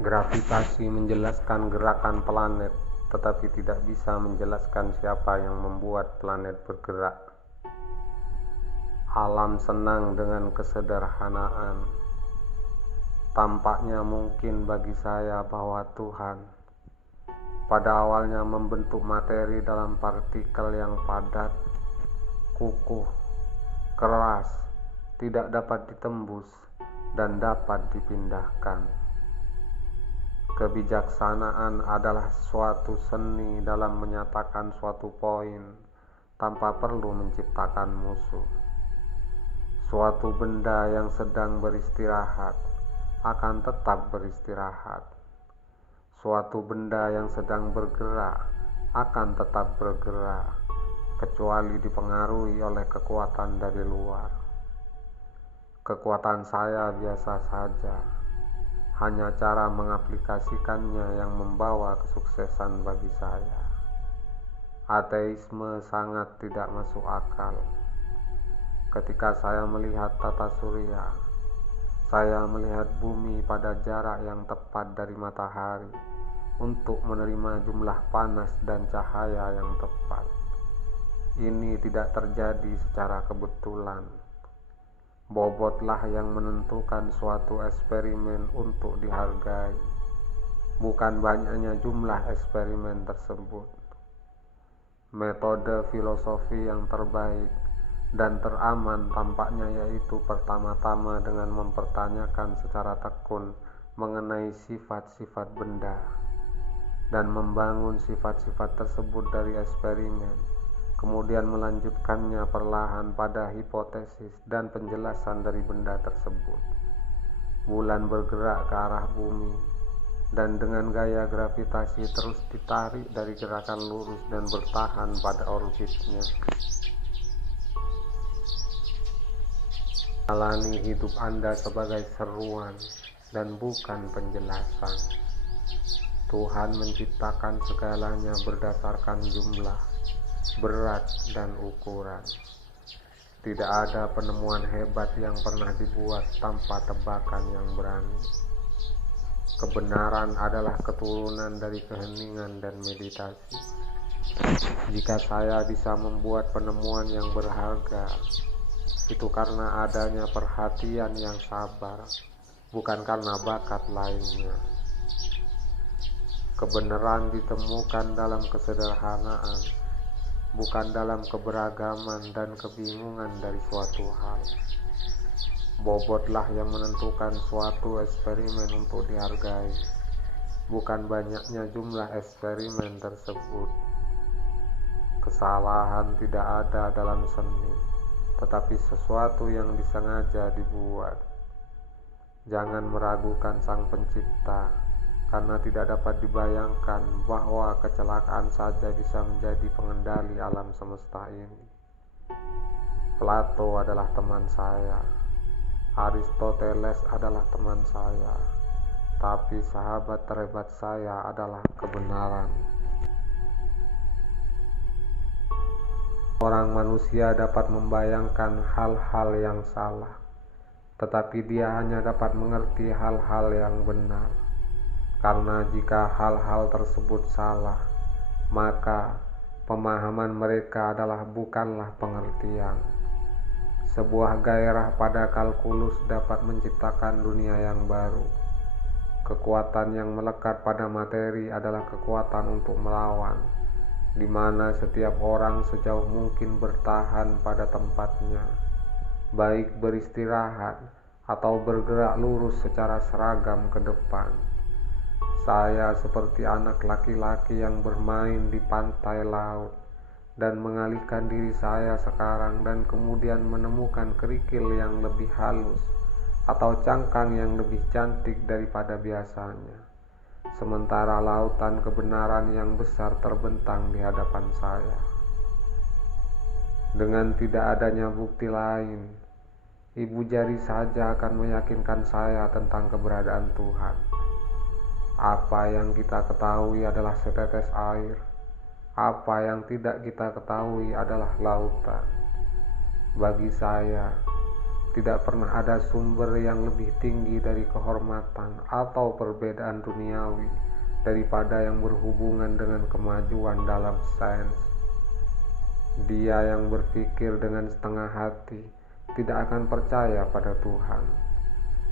Gravitasi menjelaskan gerakan planet, tetapi tidak bisa menjelaskan siapa yang membuat planet bergerak. Alam senang dengan kesederhanaan. Tampaknya mungkin bagi saya bahwa Tuhan pada awalnya membentuk materi dalam partikel yang padat, kukuh, keras, tidak dapat ditembus, dan dapat dipindahkan. Kebijaksanaan adalah suatu seni dalam menyatakan suatu poin tanpa perlu menciptakan musuh. Suatu benda yang sedang beristirahat akan tetap beristirahat. Suatu benda yang sedang bergerak akan tetap bergerak, kecuali dipengaruhi oleh kekuatan dari luar. Kekuatan saya biasa saja. Hanya cara mengaplikasikannya yang membawa kesuksesan bagi saya. Ateisme sangat tidak masuk akal. Ketika saya melihat tata surya, saya melihat bumi pada jarak yang tepat dari matahari untuk menerima jumlah panas dan cahaya yang tepat. Ini tidak terjadi secara kebetulan. Bobotlah yang menentukan suatu eksperimen untuk dihargai, bukan banyaknya jumlah eksperimen tersebut. Metode filosofi yang terbaik dan teraman tampaknya yaitu pertama-tama dengan mempertanyakan secara tekun mengenai sifat-sifat benda dan membangun sifat-sifat tersebut dari eksperimen, kemudian melanjutkannya perlahan pada hipotesis dan penjelasan dari benda tersebut. Bulan bergerak ke arah bumi, dan dengan gaya gravitasi terus ditarik dari gerakan lurus dan bertahan pada orbitnya. Jalani hidup Anda sebagai seruan dan bukan penjelasan. Tuhan menciptakan segalanya berdasarkan jumlah, berat, dan ukuran. Tidak ada penemuan hebat yang pernah dibuat tanpa tebakan yang berani. Kebenaran adalah keturunan dari keheningan dan meditasi. Jika saya bisa membuat penemuan yang berharga, itu karena adanya perhatian yang sabar, bukan karena bakat lainnya. Kebenaran ditemukan dalam kesederhanaan, bukan dalam keberagaman dan kebingungan dari suatu hal. Bobotlah yang menentukan suatu eksperimen untuk dihargai, bukan banyaknya jumlah eksperimen tersebut. Kesalahan tidak ada dalam seni, tetapi sesuatu yang disengaja dibuat. Jangan meragukan Sang Pencipta, karena tidak dapat dibayangkan bahwa kecelakaan saja bisa menjadi pengendali alam semesta ini. Plato adalah teman saya, Aristoteles adalah teman saya, tapi sahabat terhebat saya adalah kebenaran. Orang manusia dapat membayangkan hal-hal yang salah, tetapi dia hanya dapat mengerti hal-hal yang benar. Karena jika hal-hal tersebut salah, maka pemahaman mereka bukanlah pengertian. Sebuah gairah pada kalkulus dapat menciptakan dunia yang baru. Kekuatan yang melekat pada materi adalah kekuatan untuk melawan, di mana setiap orang sejauh mungkin bertahan pada tempatnya, baik beristirahat atau bergerak lurus secara seragam ke depan. Saya seperti anak laki-laki yang bermain di pantai laut dan mengalihkan diri saya sekarang dan kemudian menemukan kerikil yang lebih halus atau cangkang yang lebih cantik daripada biasanya. Sementara lautan kebenaran yang besar terbentang di hadapan saya. Dengan tidak adanya bukti lain, ibu jari saja akan meyakinkan saya tentang keberadaan Tuhan. Apa yang kita ketahui adalah setetes air. Apa yang tidak kita ketahui adalah lautan. Bagi saya, Tidak pernah ada sumber yang lebih tinggi dari kehormatan atau perbedaan duniawi daripada yang berhubungan dengan kemajuan dalam sains. Dia yang berpikir dengan setengah hati tidak akan percaya pada Tuhan,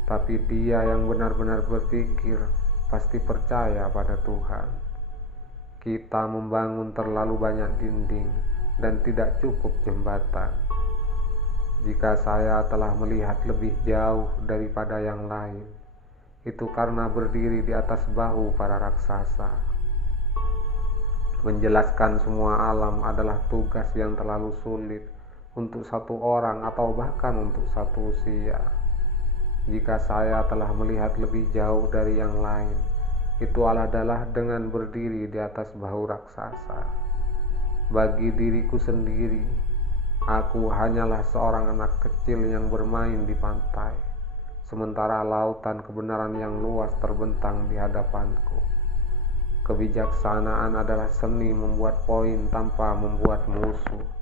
tapi dia yang benar-benar berpikir pasti percaya pada Tuhan. Kita membangun terlalu banyak dinding dan tidak cukup jembatan. Jika saya telah melihat lebih jauh daripada yang lain, itu karena berdiri di atas bahu para raksasa. Menjelaskan semua alam adalah tugas yang terlalu sulit untuk satu orang atau bahkan untuk satu usia. Jika saya telah melihat lebih jauh dari yang lain, itu adalah dengan berdiri di atas bahu raksasa. Bagi diriku sendiri, aku hanyalah seorang anak kecil yang bermain di pantai, sementara lautan kebenaran yang luas terbentang di hadapanku. Kebijaksanaan adalah seni membuat poin tanpa membuat musuh.